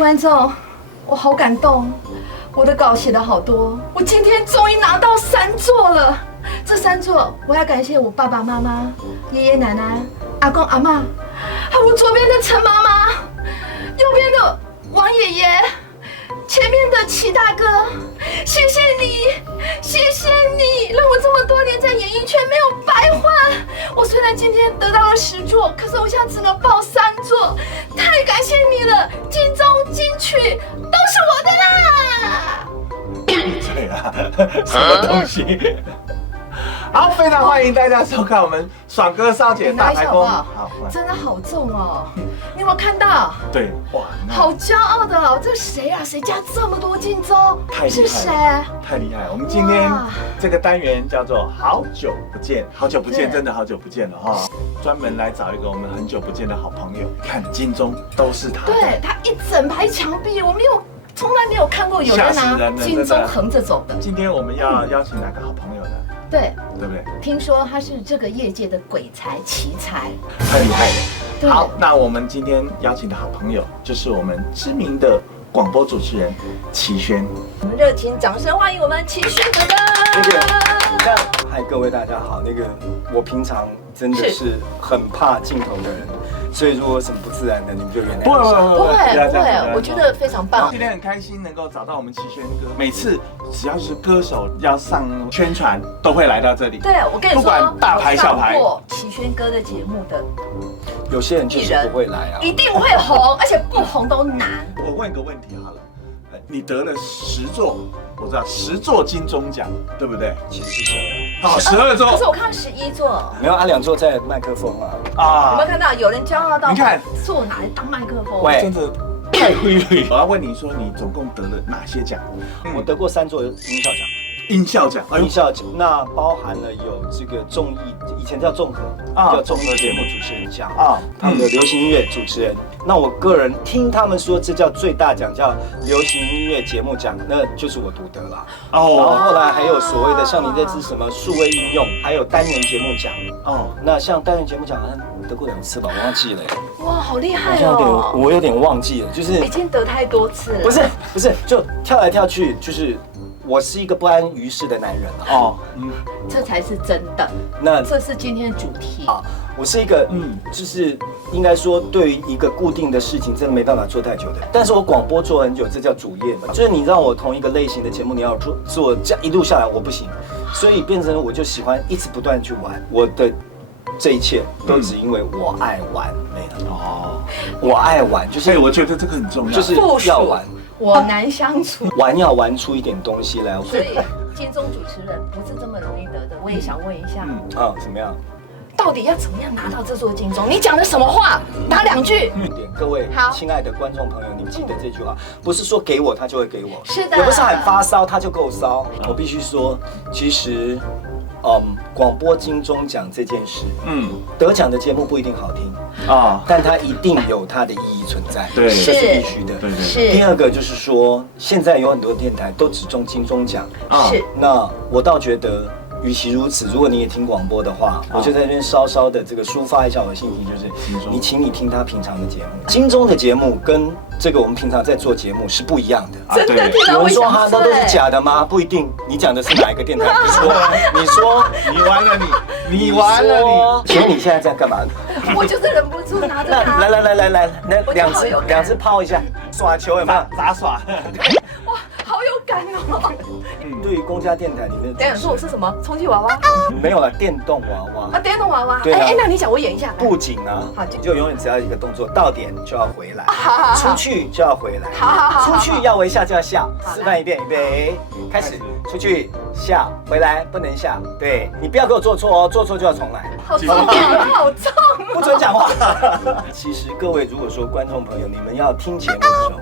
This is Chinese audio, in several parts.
观众，我好感动，我的稿写的好多，我今天终于拿到3座了。这3座，我要感谢我爸爸妈妈、爷爷奶奶、阿公阿嬷，还有我左边的陈妈妈，右边的王爷爷，前面的齐大哥，谢谢你，谢谢你，让我这么多年在演艺圈没有白花。我虽然今天得到了10座，可是我现在只能报3座，太感谢你了！金钟、金曲都是我的啦！闭嘴啊！什么东西？好，非常欢迎大家收看我们爽哥少姐大排公。好，真的好重哦！你有没有看到？对，哇，好骄傲的哦！这谁啊？谁家这么多金钟？是谁？太厉害！我们今天这个单元叫做“好久不见”，好久不见，真的好久不见了哈！专门来找一个我们很久不见的好朋友，看金钟都是他的，对他一整排墙壁，我从来没有看过有人拿金钟横着走的。今天我们要邀请哪个好朋友呢？对不对？听说他是这个业界的鬼才奇才，太厉害了。好，那我们今天邀请的好朋友就是我们知名的广播主持人齐轩。我们热情掌声欢迎我们齐轩哥哥。嗨，各位大家好。我平常真的是很怕镜头的人，所以如果有什么不自然的，你们就原谅一下。不会，我觉得非常棒。今天很开心能够找到我们齐轩哥，每次只要是歌手要上宣传，都会来到这里。对，我跟你说，不管大牌小牌，过齐轩哥的节目的有些人就是不会来啊，一定会红，而且不红都难。我问一个问题好了，你得了10座，我知道10座金钟奖，对不对？其实是好，12座。可是我看到11座，没有啊，2座在麦克风啊。有没有看到有人骄傲到？你看坐哪里当麦克风？喂，真的太会了。我要问你说，你总共得了哪些奖？我得过3座音效奖。音效奖，音效奖，那包含了有这个综艺，以前叫综合，叫综合节目主持人奖啊，他们的流行音乐主持人。那我个人听他们说，这叫最大奖，叫流行音乐节目奖，那就是我独得了。然后后来还有所谓的像你这支什么数位应用，还有单元节目奖。那像单元节目奖好像得过2次吧，我忘记了。哇，好厉害哦！我有点忘记了，就是已经得太多次了。不是，就跳来跳去，就是。我是一个不安于世的男人这才是真的。那这是今天的主题啊。我是一个就是应该说对于一个固定的事情真的没办法做太久的。但是我广播做很久，这叫主业嘛。就是你让我同一个类型的节目，你要做这样一路下来，我不行。所以变成我就喜欢一直不断去玩。我的这一切都只因为我爱玩，没了。我爱玩，就是我觉得这个很重要，就是要玩。我难相处，要玩出一点东西来。所以金钟主持人不是这么容易得的。我也想问一下，怎么样？到底要怎么样拿到这座金钟？你讲的什么话？打2句。各位亲爱的观众朋友，你们记得这句话，不是说给我他就会给我，是的，也不是喊发烧他就够烧。我必须说，其实，广播金钟奖这件事，得奖的节目不一定好听但它一定有它的意义存在，对，这是必须的。是。第二个就是说，现在有很多电台都只中金钟奖，是。那我倒觉得，与其如此，如果你也听广播的话，我就在这边稍稍的这个抒发一下我的心情，就是请你听他平常的节目，金钟的节目跟这个我们平常在做节目是不一样的。真的，有人说哈，那都是假的吗？不一定。你讲的是哪一个电台？你说，你完了你完了你。请问你现在在干嘛？我就是忍不住拿着它。来，那两只抛一下，耍球有没有？杂耍。哇，好有感哦。对于公家电台里面，等下说我是什么？充气娃娃？没有了，电动娃娃。电动娃娃。对啊。那你讲，我演一下。布景就永远只要一个动作，到点就要回来，出去就要回来。好。出去要微笑就要笑。示范一遍，预备，开始。出去笑，回来不能笑。对，你不要给我做错做错就要重来。好重，好重。不准讲话。其实各位，如果说观众朋友你们要听节目的时候，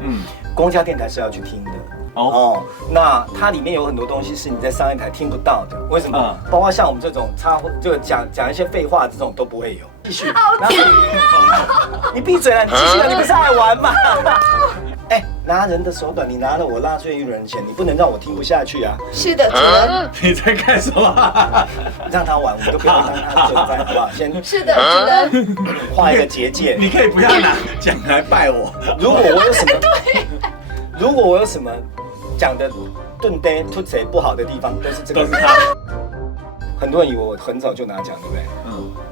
公家电台是要去听的。那它里面有很多东西是你在商业台听不到的。为什么？包括像我们这种就讲一些废话这种都不会有。继续。好重你闭嘴了，你继续了，你不是爱玩吗？拿人的手短，你拿了我纳税人的钱，你不能让我听不下去啊！是的，主人。你在干什么？让他玩，我们都不要让他存在，好不好？先是的，主人。画一个结界。你可以不要拿奖来拜我。如果我有什么，如果我有什么讲的顿呆吐贼不好的地方，都是这个。都是他。很多人以为我很早就拿奖，对不对？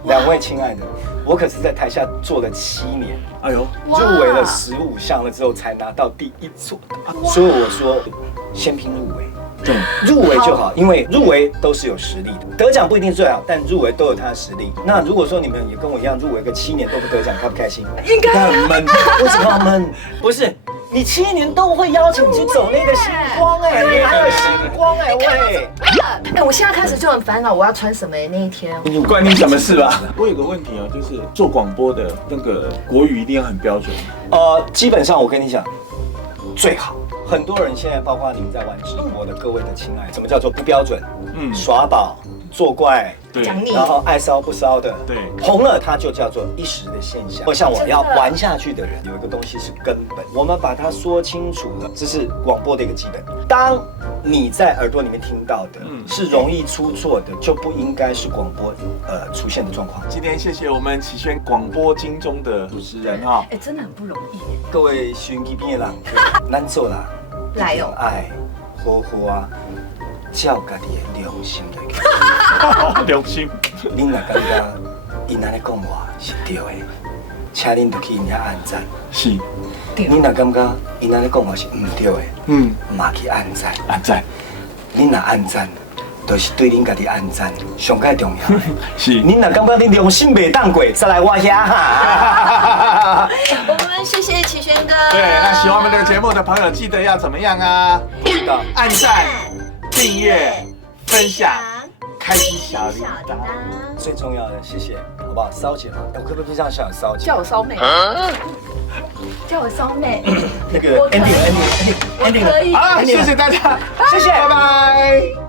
两位亲爱的，我可是在台下做了7年，哎呦，入围了15项了之后才拿到第1座的。所以我说，先拼入围。对，入围就好，因为入围都是有实力的，得奖不一定最好，但入围都有他的实力。那如果说你们也跟我一样入围个7年都不得奖，开不开心？应该很闷。为什么要闷？不是，你7年都会邀请你去走那个星光哎，你还有星光哎喂！哎，我现在开始就很烦恼，我要穿什么那一天？关你什么事吧？我有个问题哦，就是做广播的那个国语一定要很标准。基本上我跟你讲，最好。很多人现在，包括你们在玩直播的各位的亲爱，什么叫做不标准？耍宝、作怪，对，然后爱骚不骚的，对，红了它就叫做一时的现象。像我要玩下去的人，有一个东西是根本，我们把它说清楚了，这是广播的一个基本。当你在耳朵里面听到的是容易出错的，就不应该是广播出现的状况。今天谢谢我们启轩广播金钟的主持人哈，哎，真的很不容易。各位收音机边的人，咱做啦，来哦，爱好好啊，照家己的良心来。良心。恁若感觉因安尼讲话是对的，请恁就去因遐按赞。是。恁若感觉因安尼讲话是唔对的，嘛去按赞。按赞。恁若按赞，就是对恁家己按赞，上介重要的。是。恁若感觉恁良心袂当过，再来我遐哈。我们谢谢启轩哥。对，那喜欢我们这个节目的朋友，记得要怎么样啊？按赞、订阅、分享、开启小铃铛。最重要的，谢谢，好不好？骚姐嘛，我可不可以这样叫骚姐？叫我骚妹。叫我骚妹。那个 ending，我可以。好，谢谢大家，谢谢，拜拜。